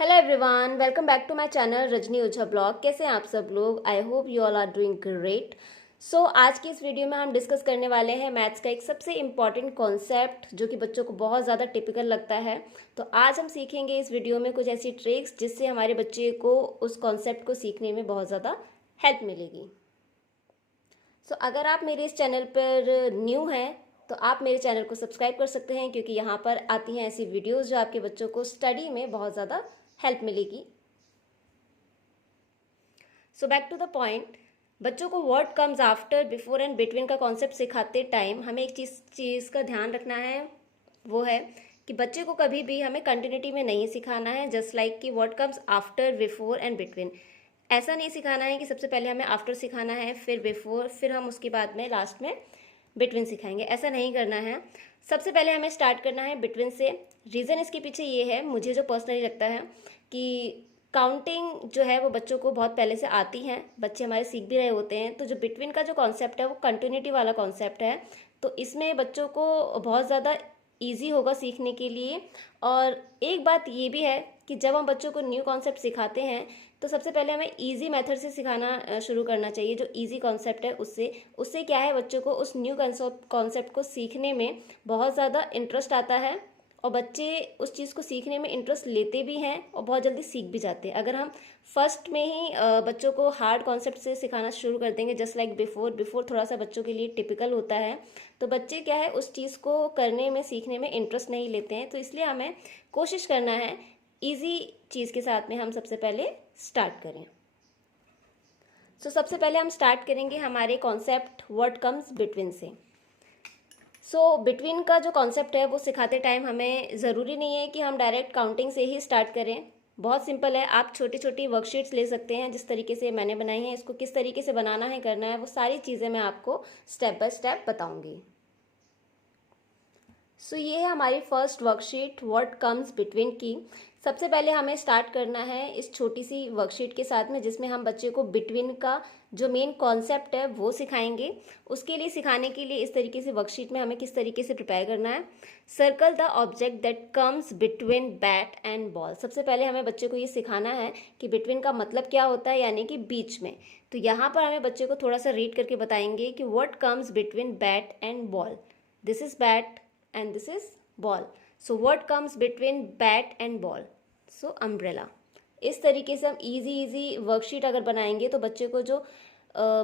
Hello everyone, welcome back to my channel Rajni Ojha blog. कैसे हैं आप सब लोग? I hope you all are doing great. So आज की इस वीडियो में हम डिस्कस करने वाले हैं मैथ्स का एक सबसे इम्पॉर्टेंट कॉन्सेप्ट जो कि बच्चों को बहुत ज़्यादा टिपिकल लगता है। तो आज हम सीखेंगे इस वीडियो में कुछ ऐसी ट्रिक्स जिससे हमारे बच्चे को उस कॉन्सेप्ट को सीखने में बहुत ज़्यादा हेल्प मिलेगी। सो अगर आप मेरे इस चैनल पर न्यू हैं तो आप मेरे चैनल को सब्सक्राइब कर सकते हैं, क्योंकि यहाँ पर आती हैं ऐसी वीडियोस जो आपके बच्चों को स्टडी में बहुत ज़्यादा हेल्प मिलेगी। So back to the point, बच्चों को what comes after, before and between का कॉन्सेप्ट सिखाते टाइम हमें एक चीज़ का ध्यान रखना है। वो है कि बच्चे को कभी भी हमें कंटिन्यूटी में नहीं सिखाना है। जस्ट लाइक कि what comes after, before and between, ऐसा नहीं सिखाना है कि सबसे पहले हमें आफ्टर सिखाना है, फिर बिफोर, फिर हम उसके बाद में लास्ट में बिटवीन सिखाएंगे। ऐसा नहीं करना है। सबसे पहले हमें स्टार्ट करना है बिटवीन से। रीज़न इसके पीछे ये है, मुझे जो पर्सनली लगता है कि काउंटिंग जो है वो बच्चों को बहुत पहले से आती हैं, बच्चे हमारे सीख भी रहे होते हैं। तो जो बिटवीन का जो कॉन्सेप्ट है वो कंटिन्यूटी वाला कॉन्सेप्ट है, तो इसमें बच्चों को बहुत ज़्यादा ईजी होगा सीखने के लिए। और एक बात ये भी है कि जब हम बच्चों को न्यू कॉन्सेप्ट सिखाते हैं तो सबसे पहले हमें इजी मेथड से सिखाना शुरू करना चाहिए, जो इजी कॉन्सेप्ट है उससे। उससे क्या है, बच्चों को उस न्यू कॉन्सेप्ट को सीखने में बहुत ज़्यादा इंटरेस्ट आता है और बच्चे उस चीज़ को सीखने में इंटरेस्ट लेते भी हैं और बहुत जल्दी सीख भी जाते हैं। अगर हम फर्स्ट में ही बच्चों को हार्ड कॉन्सेप्ट से सिखाना शुरू कर देंगे, जस्ट लाइक बिफोर, बिफोर थोड़ा सा बच्चों के लिए टिपिकल होता है, तो बच्चे क्या है उस चीज़ को करने में, सीखने में इंटरेस्ट नहीं लेते हैं। तो इसलिए हमें कोशिश करना है ईजी चीज़ के साथ में हम सबसे पहले स्टार्ट करें। सो सबसे पहले हम स्टार्ट करेंगे हमारे कॉन्सेप्ट व्हाट कम्स बिटवीन से। सो बिटवीन का जो कॉन्सेप्ट है वो सिखाते टाइम हमें ज़रूरी नहीं है कि हम डायरेक्ट काउंटिंग से ही स्टार्ट करें। बहुत सिंपल है, आप छोटी छोटी वर्कशीट्स ले सकते हैं जिस तरीके से मैंने बनाई है। इसको किस तरीके से बनाना है, करना है, वो सारी चीज़ें मैं आपको स्टेप बाय स्टेप बताऊंगी। सो ये है हमारी first worksheet what comes between की। सबसे पहले हमें स्टार्ट करना है इस छोटी सी वर्कशीट के साथ में, जिसमें हम बच्चे को बिटवीन का जो मेन कॉन्सेप्ट है वो सिखाएंगे। उसके लिए सिखाने के लिए इस तरीके से वर्कशीट में हमें किस तरीके से प्रिपेयर करना है। Circle the object that comes between bat and ball. सबसे पहले हमें बच्चे को ये सिखाना है कि बिटवीन का मतलब क्या होता है, यानी कि बीच में। तो यहाँ पर हमें बच्चे को थोड़ा सा रीड करके बताएंगे कि what comes between bat and ball. This is bat and this is ball. So what comes between bat and ball? So umbrella. इस तरीके से हम इजी वर्कशीट अगर बनाएंगे तो बच्चे को जो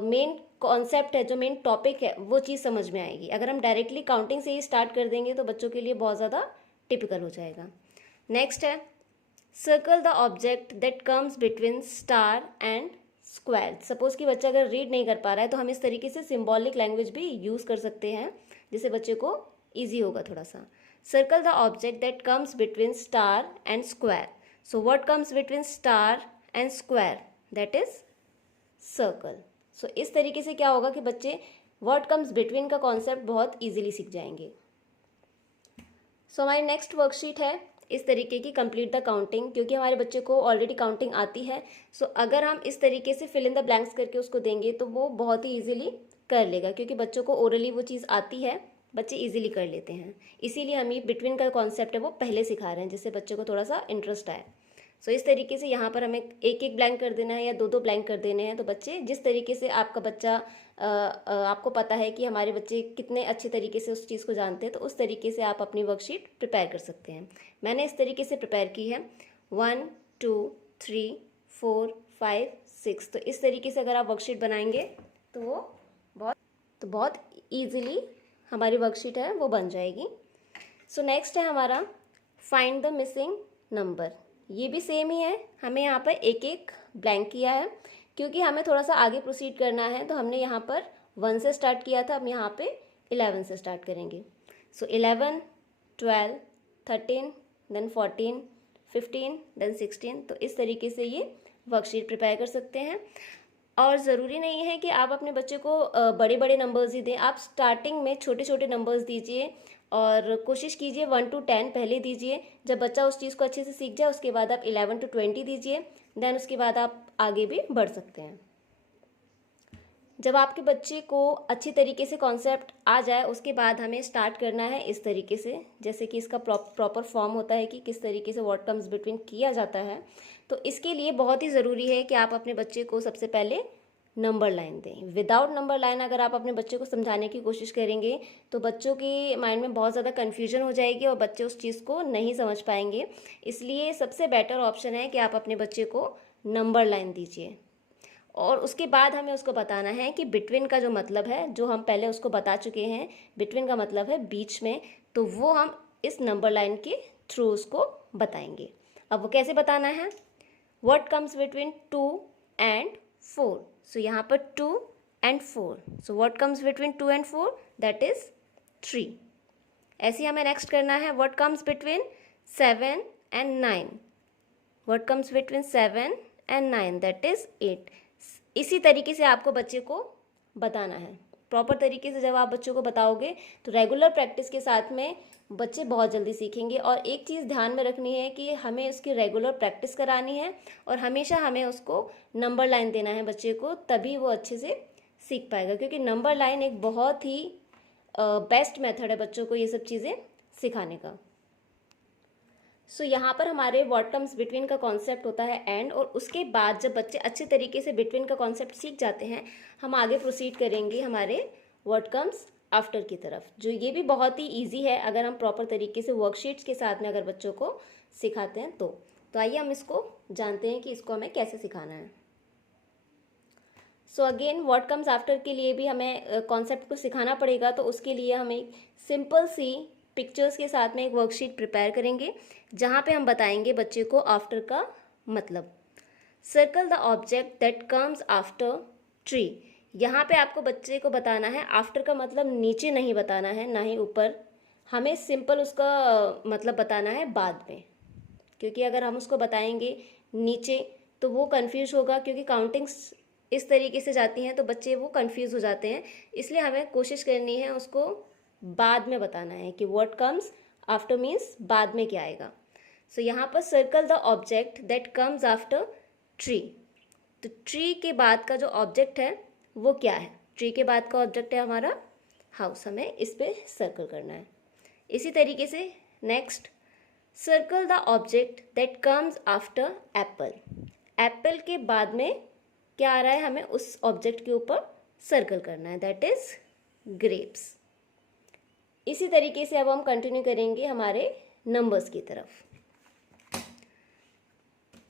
मेन कॉन्सेप्ट है, जो मेन टॉपिक है, वो चीज़ समझ में आएगी। अगर हम डायरेक्टली काउंटिंग से ही स्टार्ट कर देंगे तो बच्चों के लिए बहुत ज़्यादा टिपिकल हो जाएगा। नेक्स्ट है circle the object that comes between star and square. Suppose कि बच्चा अगर रीड नहीं कर पा रहा है तो हम इस तरीके से सिम्बॉलिक लैंग्वेज भी यूज़ कर सकते हैं, जिससे बच्चे को ईजी होगा थोड़ा सा। Circle the object that comes between star and square. So what comes between star and square, that is circle. So इस तरीके से क्या होगा कि बच्चे व्हाट कम्स बिटवीन का कॉन्सेप्ट बहुत ईजिली सीख जाएंगे। सो हमारी नेक्स्ट वर्कशीट है इस तरीके की, कंप्लीट द काउंटिंग। क्योंकि हमारे बच्चे को ऑलरेडी काउंटिंग आती है, सो अगर हम इस तरीके से फिल इन द ब्लैंक्स करके उसको देंगे तो वो बहुत ही ईजिली कर लेगा, क्योंकि बच्चों को ओरली वो चीज़ आती है, बच्चे इजीली कर लेते हैं। इसीलिए हम ये बिटवीन का कॉन्सेप्ट है वो पहले सिखा रहे हैं, जिससे बच्चे को थोड़ा सा इंटरेस्ट आए। सो इस तरीके से यहाँ पर हमें एक एक ब्लैंक कर देना है या दो दो ब्लैंक कर देने हैं। तो बच्चे जिस तरीके से आपका बच्चा आपको पता है कि हमारे बच्चे कितने अच्छे तरीके से उस चीज़ को जानते हैं, तो उस तरीके से आप अपनी वर्कशीट प्रिपेयर कर सकते हैं। मैंने इस तरीके से प्रिपेयर की है 1 2 3 4 5 6। तो इस तरीके से अगर आप वर्कशीट बनाएंगे तो वो बहुत ईजिली हमारी वर्कशीट है वो बन जाएगी। सो नेक्स्ट है हमारा फाइंड द मिसिंग नंबर। ये भी सेम ही है, हमें यहाँ पर एक एक ब्लैंक किया है क्योंकि हमें थोड़ा सा आगे प्रोसीड करना है। तो हमने यहाँ पर 1 से स्टार्ट किया था, अब यहाँ पे 11 से स्टार्ट करेंगे। सो 11 12 13 देन 14 15 देन 16। तो इस तरीके से ये वर्कशीट प्रिपेयर कर सकते हैं। और ज़रूरी नहीं है कि आप अपने बच्चे को बड़े बड़े नंबर्स ही दें, आप स्टार्टिंग में छोटे छोटे नंबर्स दीजिए और कोशिश कीजिए 1 to 10 पहले दीजिए। जब बच्चा उस चीज़ को अच्छे से सीख जाए उसके बाद आप 11 to 20 दीजिए, देन उसके बाद आप आगे भी बढ़ सकते हैं। जब आपके बच्चे को अच्छी तरीके से कॉन्सेप्ट आ जाए उसके बाद हमें स्टार्ट करना है इस तरीके से, जैसे कि इसका प्रॉपर फॉर्म होता है कि किस तरीके से व्हाट कम्स बिटवीन किया जाता है। तो इसके लिए बहुत ही ज़रूरी है कि आप अपने बच्चे को सबसे पहले नंबर लाइन दें। विदाउट नंबर लाइन अगर आप अपने बच्चे को समझाने की कोशिश करेंगे तो बच्चों के माइंड में बहुत ज़्यादा कन्फ्यूजन हो जाएगी और बच्चे उस चीज़ को नहीं समझ पाएंगे। इसलिए सबसे बेटर ऑप्शन है कि आप अपने बच्चे को नंबर लाइन दीजिए और उसके बाद हमें उसको बताना है कि बिटवीन का जो मतलब है, जो हम पहले उसको बता चुके हैं, बिटवीन का मतलब है बीच में, तो वो हम इस नंबर लाइन के थ्रू उसको बताएंगे। अब वो कैसे बताना है? What comes between 2 and 4। सो यहाँ पर 2 and 4, so what comes between 2 and 4, that is 3। ऐसे ही हमें नेक्स्ट करना है what comes between 7 and 9, what comes between 7 and 9, that is 8। इसी तरीके से आपको बच्चे को बताना है। प्रॉपर तरीके से जब आप बच्चों को बताओगे तो रेगुलर प्रैक्टिस के साथ में बच्चे बहुत जल्दी सीखेंगे। और एक चीज़ ध्यान में रखनी है कि हमें उसकी रेगुलर प्रैक्टिस करानी है और हमेशा हमें उसको नंबर लाइन देना है बच्चे को, तभी वो अच्छे से सीख पाएगा। क्योंकि नंबर लाइन एक बहुत ही बेस्ट मेथड है बच्चों को ये सब चीज़ें सिखाने का। सो यहाँ पर हमारे व्हाट कम्स बिटवीन का कॉन्सेप्ट होता है एंड, और उसके बाद जब बच्चे अच्छे तरीके से बिटवीन का कॉन्सेप्ट सीख जाते हैं हम आगे प्रोसीड करेंगे हमारे व्हाट कम्स आफ्टर की तरफ, जो ये भी बहुत ही ईजी है अगर हम प्रॉपर तरीके से वर्कशीट्स के साथ में अगर बच्चों को सिखाते हैं तो आइए हम इसको जानते हैं कि इसको हमें कैसे सिखाना है। So again what comes after के लिए भी हमें कॉन्सेप्ट को सिखाना पड़ेगा, तो उसके लिए हमें सिंपल सी पिक्चर्स के साथ में एक वर्कशीट प्रिपेयर करेंगे जहाँ पे हम बताएंगे बच्चे को आफ्टर का मतलब। Circle the object that comes after tree. यहाँ पे आपको बच्चे को बताना है आफ्टर का मतलब नीचे नहीं बताना है, ना ही ऊपर, हमें सिंपल उसका मतलब बताना है बाद में। क्योंकि अगर हम उसको बताएंगे नीचे तो वो कंफ्यूज होगा, क्योंकि काउंटिंग्स इस तरीके से जाती हैं तो बच्चे वो कंफ्यूज हो जाते हैं। इसलिए हमें कोशिश करनी है उसको बाद में बताना है कि व्हाट कम्स आफ्टर मीन्स बाद में क्या आएगा। सो यहाँ पर circle the object that comes after tree. तो ट्री के बाद का जो ऑब्जेक्ट है वो क्या है? ट्री के बाद का ऑब्जेक्ट है हमारा हाउस, हमें इस पर सर्कल करना है। इसी तरीके से next, circle the object that comes after Apple. Apple के बाद में क्या आ रहा है, हमें उस ऑब्जेक्ट के ऊपर सर्कल करना है, दैट इज ग्रेप्स। इसी तरीके से अब हम कंटिन्यू करेंगे हमारे नंबर्स की तरफ।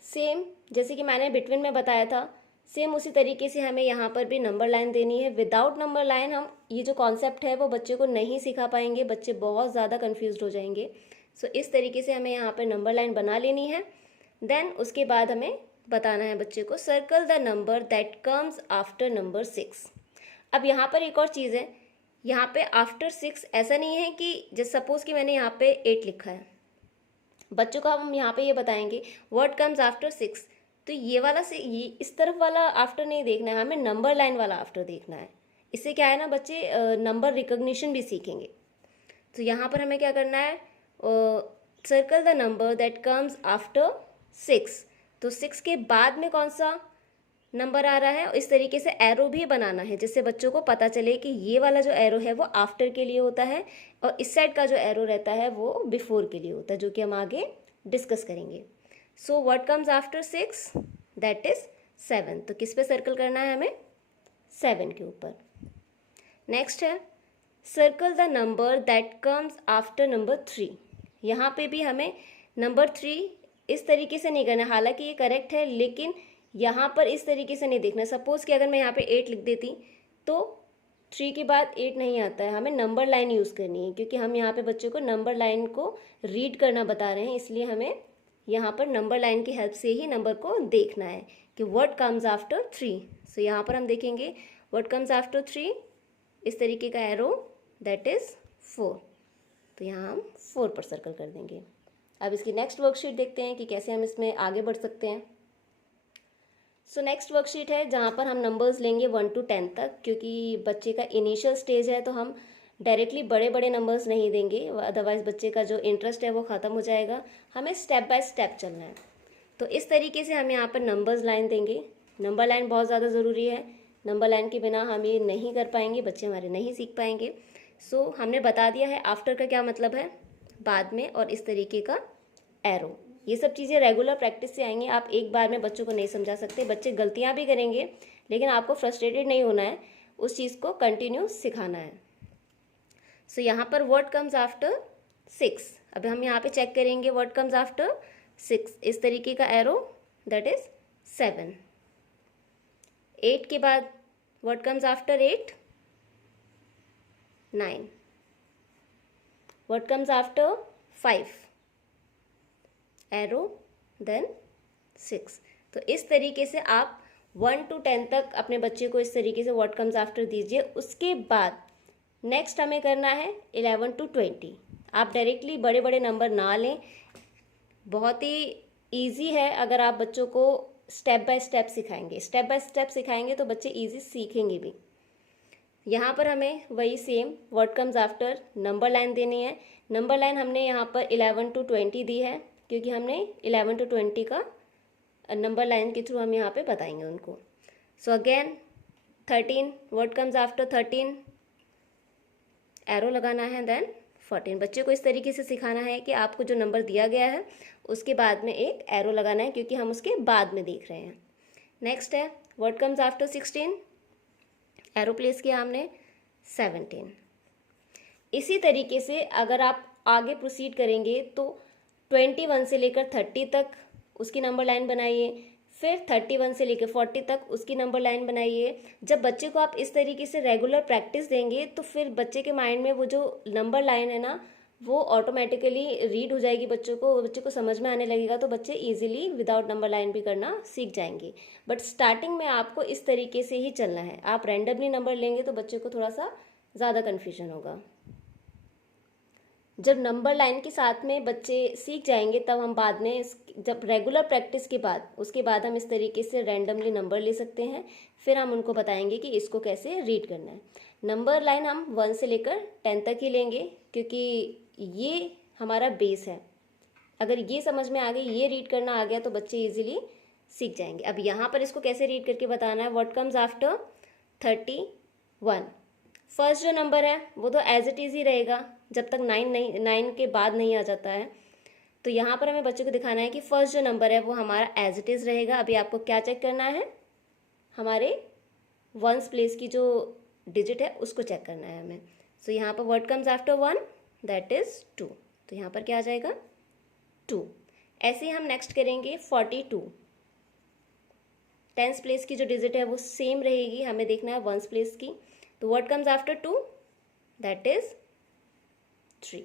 सेम जैसे कि मैंने बिटवीन में बताया था, सेम उसी तरीके से हमें यहाँ पर भी नंबर लाइन देनी है। विदाउट नंबर लाइन हम ये जो कॉन्सेप्ट है वो बच्चे को नहीं सिखा पाएंगे, बच्चे बहुत ज़्यादा कन्फ्यूज्ड हो जाएंगे। सो इस तरीके से हमें यहाँ पर नंबर लाइन बना लेनी है। देन उसके बाद हमें बताना है बच्चे को circle the number that comes after number 6। अब यहाँ पर एक और चीज़ है, यहाँ पे आफ्टर 6 ऐसा नहीं है कि जैसे सपोज कि मैंने यहाँ पे 8 लिखा है, बच्चों को हम यहाँ पे ये बताएंगे व्हाट कम्स आफ्टर 6, तो ये वाला से ये इस तरफ वाला आफ्टर नहीं देखना है, हमें नंबर लाइन वाला आफ्टर देखना है। इससे क्या है ना, बच्चे नंबर रिकॉग्निशन भी सीखेंगे। तो यहाँ पर हमें क्या करना है, circle the number that comes after 6। तो 6 के बाद में कौन सा नंबर आ रहा है, इस तरीके से एरो भी बनाना है जिससे बच्चों को पता चले कि ये वाला जो एरो है वो आफ्टर के लिए होता है और इस साइड का जो एरो रहता है वो बिफोर के लिए होता है, जो कि हम आगे डिस्कस करेंगे। सो what comes after 6, that is 7। तो किस पे सर्कल करना है हमें, 7 के ऊपर। नेक्स्ट है circle the number that comes after number 3। यहाँ पे भी हमें नंबर 3 इस तरीके से नहीं करना, हालांकि ये करेक्ट है लेकिन यहाँ पर इस तरीके से नहीं देखना। सपोज़ कि अगर मैं यहाँ पे 8 लिख देती तो 3 के बाद 8 नहीं आता है, हमें नंबर लाइन यूज़ करनी है, क्योंकि हम यहाँ पे बच्चों को नंबर लाइन को रीड करना बता रहे हैं। इसलिए हमें यहाँ पर नंबर लाइन की हेल्प से ही नंबर को देखना है कि व्हाट कम्स आफ्टर 3। सो यहाँ पर हम देखेंगे व्हाट कम्स आफ्टर 3, इस तरीके का एरो, दैट इज़ 4। तो यहाँ हम 4 पर सर्कल कर देंगे। अब इसकी नेक्स्ट वर्कशीट देखते हैं कि कैसे हम इसमें आगे बढ़ सकते हैं। सो नेक्स्ट वर्कशीट है जहाँ पर हम नंबर्स लेंगे 1 to 10 तक, क्योंकि बच्चे का इनिशियल स्टेज है तो हम डायरेक्टली बड़े बड़े नंबर्स नहीं देंगे, अदरवाइज़ बच्चे का जो इंटरेस्ट है वो ख़त्म हो जाएगा। हमें स्टेप बाय स्टेप चलना है। तो इस तरीके से हम यहाँ पर नंबर्स लाइन देंगे। नंबर लाइन बहुत ज़्यादा ज़रूरी है नंबर लाइन के बिना हम ये नहीं कर पाएंगे, बच्चे हमारे नहीं सीख पाएंगे। सो हमने बता दिया है आफ्टर का क्या मतलब है, बाद में, और इस तरीके का एरो। ये सब चीज़ें रेगुलर प्रैक्टिस से आएंगी, आप एक बार में बच्चों को नहीं समझा सकते। बच्चे गलतियाँ भी करेंगे, लेकिन आपको फ्रस्ट्रेटेड नहीं होना है, उस चीज़ को कंटिन्यू सिखाना है। सो यहाँ पर व्हाट कम्स आफ्टर 6, अब हम यहाँ पे चेक करेंगे व्हाट कम्स आफ्टर 6, इस तरीके का एरो, दैट इज 7। 8 के बाद what comes after 8, 9। What comes after 5, arrow, then 6। तो इस तरीके से आप 1 to 10 तक अपने बच्चे को इस तरीके से व्हाट कम्स आफ्टर दीजिए। उसके बाद नेक्स्ट हमें करना है 11 to 20। आप डायरेक्टली बड़े बड़े नंबर ना लें, बहुत ही ईजी है अगर आप बच्चों को स्टेप बाय स्टेप सिखाएंगे। स्टेप बाय स्टेप सिखाएंगे तो बच्चे ईजी सीखेंगे भी। यहाँ पर हमें वही same what comes after number line देनी है। नंबर लाइन हमने यहाँ पर 11 to 20 दी है, क्योंकि हमने 11 to 20 का नंबर लाइन के थ्रू हम यहाँ पे बताएंगे उनको। So again 13, what comes after 13, arrow लगाना है, देन 14। बच्चे को इस तरीके से सिखाना है कि आपको जो नंबर दिया गया है उसके बाद में एक एरो लगाना है, क्योंकि हम उसके बाद में देख रहे हैं। नेक्स्ट है what comes after 16, arrow place किया हमने, 17। इसी तरीके से अगर आप आगे प्रोसीड करेंगे तो 21 से लेकर 30 तक उसकी नंबर लाइन बनाइए, फिर 31 से लेकर 40 तक उसकी नंबर लाइन बनाइए। जब बच्चे को आप इस तरीके से रेगुलर प्रैक्टिस देंगे तो फिर बच्चे के माइंड में वो जो नंबर लाइन है ना, वो ऑटोमेटिकली रीड हो जाएगी, बच्चे को समझ में आने लगेगा, तो बच्चे इजीली विदाउट नंबर लाइन भी करना सीख जाएंगे। बट स्टार्टिंग में आपको इस तरीके से ही चलना है। आप रैंडमली नंबर लेंगे तो बच्चे को थोड़ा सा ज़्यादा कन्फ्यूजन होगा। जब नंबर लाइन के साथ में बच्चे सीख जाएंगे तब हम बाद में जब रेगुलर प्रैक्टिस के बाद उसके बाद हम इस तरीके से रैंडमली नंबर ले सकते हैं। फिर हम उनको बताएंगे कि इसको कैसे रीड करना है। नंबर लाइन हम 1 से लेकर 10 तक ही लेंगे, क्योंकि ये हमारा बेस है। अगर ये समझ में आ गई, ये रीड करना आ गया, तो बच्चे इजीली सीख जाएंगे। अब यहाँ पर इसको कैसे रीड करके बताना है, व्हाट कम्स आफ्टर 31। फर्स्ट जो नंबर है वो तो एज इट इज़ ही रहेगा जब तक 9 के बाद नहीं आ जाता है। तो यहाँ पर हमें बच्चे को दिखाना है कि फर्स्ट जो नंबर है वो हमारा एज इट इज़ रहेगा। अभी आपको क्या चेक करना है, हमारे वंस प्लेस की जो डिजिट है उसको चेक करना है हमें। सो यहाँ पर what comes after 1, that is 2। तो यहाँ पर क्या आ जाएगा, 2। ऐसे ही हम नेक्स्ट करेंगे 42। टेंस प्लेस की जो डिजिट है वो सेम रहेगी, हमें देखना है वंस प्लेस की। तो what comes after 2, that is 3।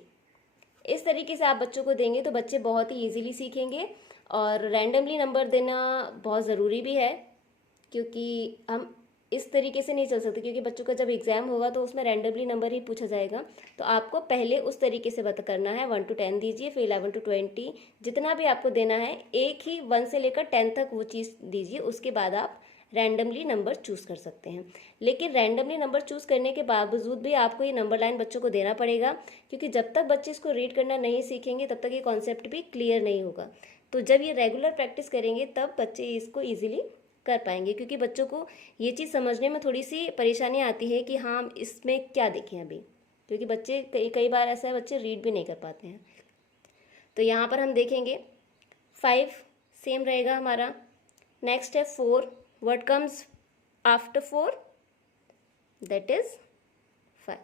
इस तरीके से आप बच्चों को देंगे तो बच्चे बहुत ही इजीली सीखेंगे। और रैंडमली नंबर देना बहुत ज़रूरी भी है, क्योंकि हम इस तरीके से नहीं चल सकते, क्योंकि बच्चों का जब एग्ज़ाम होगा तो उसमें रैंडमली नंबर ही पूछा जाएगा। तो आपको पहले उस तरीके से बता करना है, 1 to 10 दीजिए, फिर 11 to 20, जितना भी आपको देना है एक ही 1 से लेकर 10 तक वो चीज़ दीजिए। उसके बाद आप रैंडमली नंबर चूज़ कर सकते हैं। लेकिन रैंडमली नंबर चूज़ करने के बावजूद भी आपको ये नंबर लाइन बच्चों को देना पड़ेगा, क्योंकि जब तक बच्चे इसको रीड करना नहीं सीखेंगे तब तक ये कॉन्सेप्ट भी क्लियर नहीं होगा। तो जब ये रेगुलर प्रैक्टिस करेंगे तब बच्चे इसको ईजिली कर पाएंगे, क्योंकि बच्चों को ये चीज़ समझने में थोड़ी सी परेशानी आती है कि हाँ इसमें क्या देखें अभी, क्योंकि बच्चे कई बार ऐसा है बच्चे रीड भी नहीं कर पाते हैं। तो यहाँ पर हम देखेंगे 5 सेम रहेगा हमारा। नेक्स्ट है 4, what comes after 4, that is 5।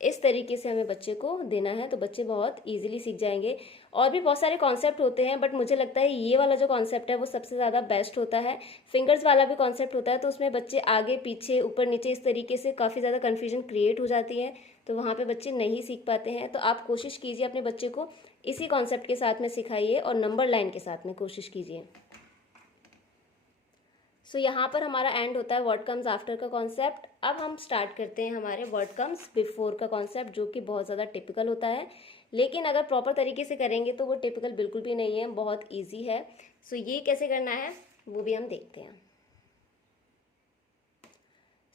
इस तरीके से हमें बच्चे को देना है, तो बच्चे बहुत इजीली सीख जाएंगे। और भी बहुत सारे कॉन्सेप्ट होते हैं, बट मुझे लगता है ये वाला जो कॉन्सेप्ट है वो सबसे ज़्यादा बेस्ट होता है। फिंगर्स वाला भी कॉन्सेप्ट होता है, तो उसमें बच्चे आगे पीछे ऊपर नीचे इस तरीके से काफ़ी ज़्यादा कन्फ्यूजन क्रिएट हो जाती है, तो वहाँ पे बच्चे नहीं सीख पाते हैं। तो आप कोशिश कीजिए अपने बच्चे को इसी कॉन्सेप्ट के साथ में सिखाइए और नंबर लाइन के साथ में कोशिश कीजिए। सो यहाँ पर हमारा एंड होता है व्हाट कम्स आफ्टर का कॉन्सेप्ट। अब हम स्टार्ट करते हैं हमारे व्हाट कम्स बिफोर का कॉन्सेप्ट, जो कि बहुत ज़्यादा टिपिकल होता है, लेकिन अगर प्रॉपर तरीके से करेंगे तो वो टिपिकल बिल्कुल भी नहीं है, बहुत ईजी है। सो ये कैसे करना है वो भी हम देखते हैं।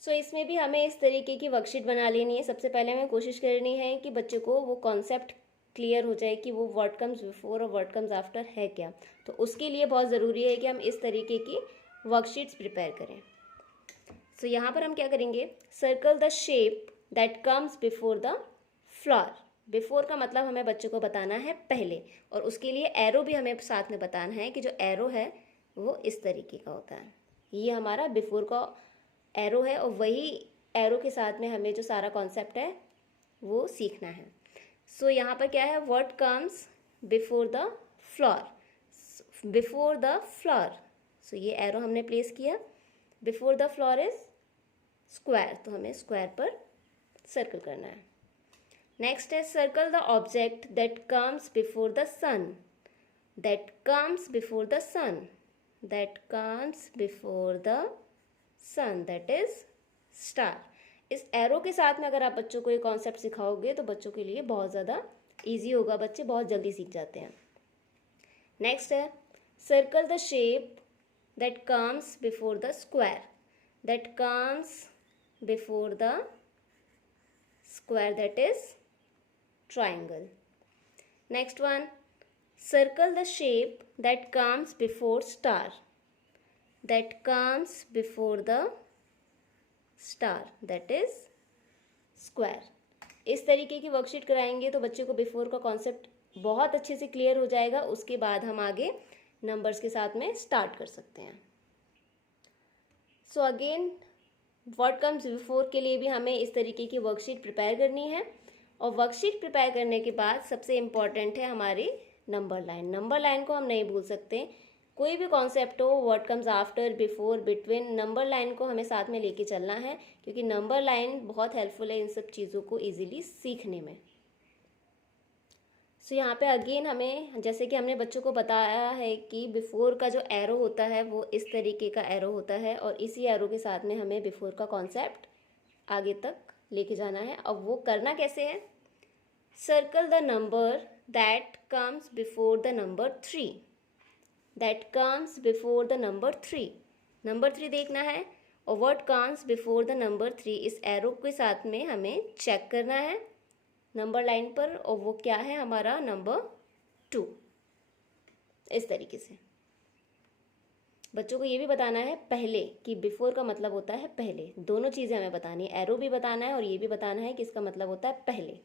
सो इसमें भी हमें इस तरीके की वर्कशीट बना लेनी है। सबसे पहले हमें कोशिश करनी है कि बच्चे को वो कॉन्सेप्ट क्लियर हो जाए कि वो व्हाट कम्स बिफोर और व्हाट कम्स आफ्टर है क्या। तो उसके लिए बहुत ज़रूरी है कि हम इस तरीके की वर्कशीट्स प्रिपेयर करें। सो यहाँ पर हम क्या करेंगे, circle the shape that comes before the flower. Before का मतलब हमें बच्चों को बताना है पहले, और उसके लिए एरो भी हमें साथ में बताना है कि जो एरो है वो इस तरीके का होता है। ये हमारा बिफोर का एरो है, और वही एरो के साथ में हमें जो सारा कॉन्सेप्ट है वो सीखना है। सो यहाँ पर क्या है, what comes before the flower, before the flower. So ये एरो हमने प्लेस किया, before the flower is square, तो हमें स्क्वायर पर सर्कल करना है। नेक्स्ट है circle the object that comes before the sun, that comes before the sun, that comes before the sun, that is star. इस arrow के साथ में अगर आप बच्चों को ये कॉन्सेप्ट सिखाओगे तो बच्चों के लिए बहुत ज़्यादा ईजी होगा, बच्चे बहुत जल्दी सीख जाते हैं। नेक्स्ट है circle the shape that comes before the square, that comes before the square, that is triangle. Next one, circle the shape that comes before star, that comes before the star, that is square. इस तरीके की worksheet कराएंगे तो बच्चे को before का concept बहुत अच्छे से क्लियर हो जाएगा। उसके बाद हम आगे नंबर्स के साथ में स्टार्ट कर सकते हैं। So again what comes before के लिए भी हमें इस तरीके की वर्कशीट प्रिपेयर करनी है, और वर्कशीट प्रिपेयर करने के बाद सबसे इम्पॉर्टेंट है हमारी नंबर लाइन। नंबर लाइन को हम नहीं भूल सकते। कोई भी कॉन्सेप्ट हो, what comes after, before, between, number line को हमें साथ में लेके चलना है, क्योंकि नंबर लाइन बहुत हेल्पफुल है इन सब चीज़ों को ईजिली सीखने में। सो यहाँ पे अगेन हमें, जैसे कि हमने बच्चों को बताया है कि बिफोर का जो एरो होता है वो इस तरीके का एरो होता है, और इसी एरो के साथ में हमें बिफोर का कॉन्सेप्ट आगे तक लेके जाना है। अब वो करना कैसे है, circle the number that comes before the number 3, that comes before the number 3, number 3 देखना है, और what comes before the number 3 इस एरो के साथ में हमें चेक करना है नंबर लाइन पर, और वो क्या है, हमारा नंबर 2। इस तरीके से बच्चों को ये भी बताना है पहले कि बिफोर का मतलब होता है पहले। दोनों चीज़ें हमें बतानी है, एरो भी बताना है और ये भी बताना है कि इसका मतलब होता है पहले।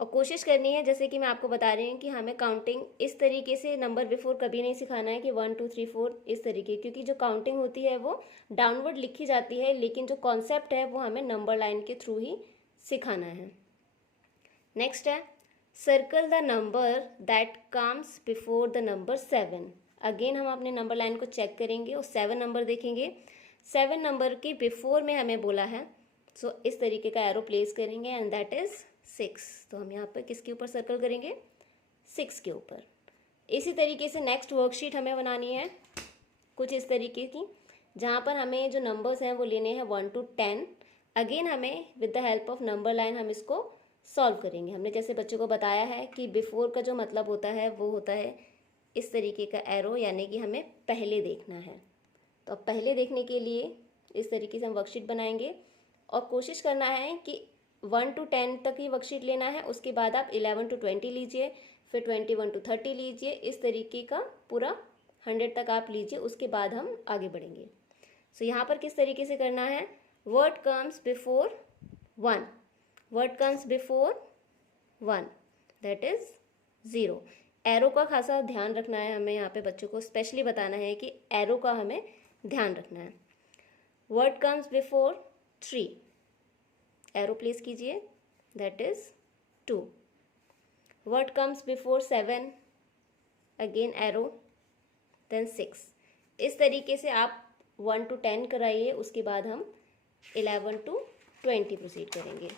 और कोशिश करनी है, जैसे कि मैं आपको बता रही हूँ कि हमें काउंटिंग इस तरीके से नंबर बिफोर कभी नहीं सिखाना है कि 1 2 3 4 इस तरीके, क्योंकि जो काउंटिंग होती है वो डाउनवर्ड लिखी जाती है, लेकिन जो कॉन्सेप्ट है वो हमें नंबर लाइन के थ्रू ही सिखाना है। नेक्स्ट है circle the number that comes before the number 7। Again हम अपने नंबर लाइन को चेक करेंगे और 7 नंबर देखेंगे। 7 नंबर के बिफोर में हमें बोला है, सो इस तरीके का एरो प्लेस करेंगे एंड दैट इज 6। तो हम यहाँ पर किसके ऊपर सर्कल करेंगे, 6 के ऊपर। इसी तरीके से नेक्स्ट वर्कशीट हमें बनानी है कुछ इस तरीके की, जहाँ पर हमें जो नंबर्स हैं वो लेने हैं 1 to 10। अगेन हमें with the help of number line हम इसको सॉल्व करेंगे। हमने जैसे बच्चों को बताया है कि बिफोर का जो मतलब होता है वो होता है इस तरीके का एरो, यानी कि हमें पहले देखना है। तो अब पहले देखने के लिए इस तरीके से हम वर्कशीट बनाएंगे, और कोशिश करना है कि 1 to 10 तक ही वर्कशीट लेना है। उसके बाद आप 11 to 20 लीजिए, फिर 21 to 30 लीजिए, इस तरीके का पूरा 100 तक आप लीजिए, उसके बाद हम आगे बढ़ेंगे। सो यहाँ पर किस तरीके से करना है, word comes before 1, word comes before 1 that is 0। Arrow का खासा ध्यान रखना है हमें, यहाँ पे बच्चों को स्पेशली बताना है कि एरो का हमें ध्यान रखना है। Word comes before 3, arrow place कीजिए, that is 2। Word comes before 7, again arrow, then 6। इस तरीके से आप 1 to 10 कराइए, उसके बाद हम 11 to 20 प्रोसीड करेंगे।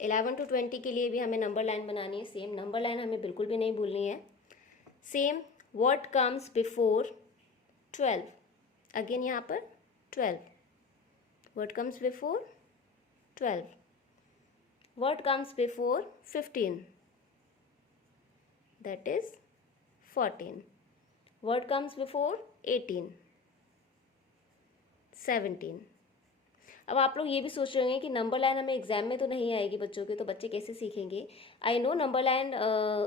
11 to 20 के लिए भी हमें नंबर लाइन बनानी है। सेम नंबर लाइन हमें बिल्कुल भी नहीं भूलनी है। Same what comes before 12, again यहाँ पर 12, what comes before 12, what comes before 15, that is 14, what comes before 18, 17। अब आप लोग ये भी सोच रहे होंगे कि नंबर लाइन हमें एग्जाम में तो नहीं आएगी बच्चों के, तो बच्चे कैसे सीखेंगे। I know number line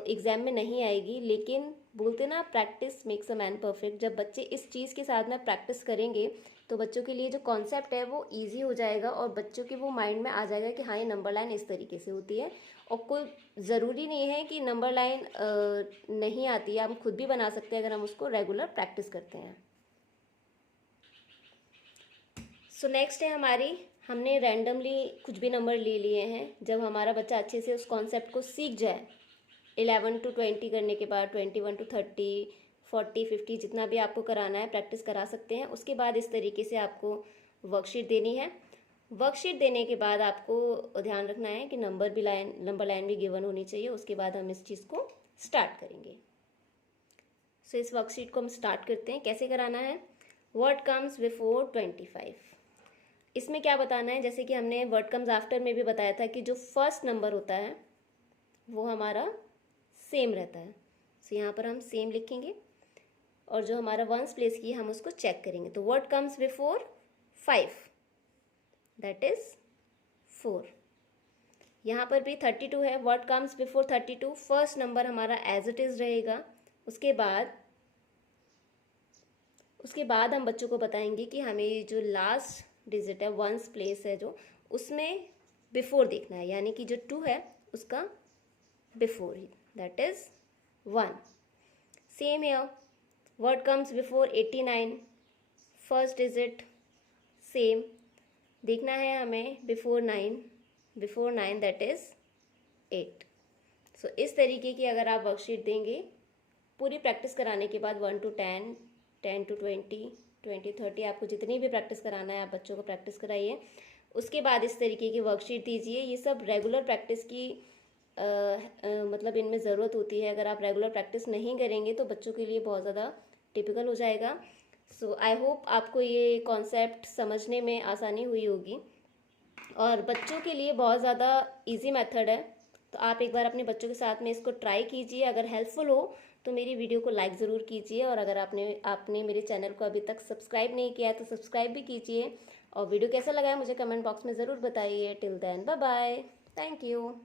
exam में नहीं आएगी, लेकिन बोलते ना practice makes a man perfect. जब बच्चे इस चीज़ के साथ में प्रैक्टिस करेंगे तो बच्चों के लिए जो कॉन्सेप्ट है वो ईजी हो जाएगा और बच्चों के वो माइंड में आ जाएगा कि हाँ ये नंबर लाइन इस तरीके से होती है। और कोई ज़रूरी नहीं है कि नंबर लाइन नहीं आती है, हम खुद भी बना सकते हैं अगर हम उसको रेगुलर प्रैक्टिस करते हैं। सो नेक्स्ट है हमारी, हमने रैंडमली कुछ भी नंबर ले लिए हैं। जब हमारा बच्चा अच्छे से उस कॉन्सेप्ट को सीख जाए, 11 to 20 करने के बाद 21 to 30, 40, 50 जितना भी आपको कराना है प्रैक्टिस करा सकते हैं। उसके बाद इस तरीके से आपको वर्कशीट देनी है। वर्कशीट देने के बाद आपको ध्यान रखना है कि नंबर लाइन भी गिवन होनी चाहिए। उसके बाद हम इस चीज़ को स्टार्ट करेंगे। सो इस वर्कशीट को हम स्टार्ट करते हैं। कैसे कराना है? What comes before 25। इसमें क्या बताना है, जैसे कि हमने व्हाट कम्स आफ्टर में भी बताया था कि जो फर्स्ट नंबर होता है वो हमारा सेम रहता है। सो यहाँ पर हम सेम लिखेंगे और जो हमारा वंस प्लेस की हम उसको चेक करेंगे। तो what comes before 5, that is 4। यहाँ पर भी 32 है। What comes before 32, first number हमारा एज इट इज़ रहेगा। उसके बाद हम बच्चों को बताएंगे कि हमें जो लास्ट डिजिट है वंस प्लेस है जो, उसमें बिफोर देखना है, यानी कि जो 2 है उसका before he, that is 1। Same here, what comes before 89, first digit same देखना है हमें बिफोर 9 दैट इज 8। सो इस तरीके की अगर आप वर्कशीट देंगे पूरी प्रैक्टिस कराने के बाद 1 to 10, 10 to 20, 20, 30 आपको जितनी भी प्रैक्टिस कराना है आप बच्चों को प्रैक्टिस कराइए। उसके बाद इस तरीके की वर्कशीट दीजिए। ये सब रेगुलर प्रैक्टिस की मतलब इनमें ज़रूरत होती है। अगर आप रेगुलर प्रैक्टिस नहीं करेंगे तो बच्चों के लिए बहुत ज़्यादा टिपिकल हो जाएगा। सो आई होप आपको ये कॉन्सेप्ट समझने में आसानी हुई होगी और बच्चों के लिए बहुत ज़्यादा इजी मेथड है। तो आप एक बार अपने बच्चों के साथ में इसको ट्राई कीजिए। अगर हेल्पफुल हो तो मेरी वीडियो को लाइक ज़रूर कीजिए और अगर आपने मेरे चैनल को अभी तक सब्सक्राइब नहीं किया है तो सब्सक्राइब भी कीजिए। और वीडियो कैसा लगा है मुझे कमेंट बॉक्स में ज़रूर बताइए। Till then bye bye, thank you.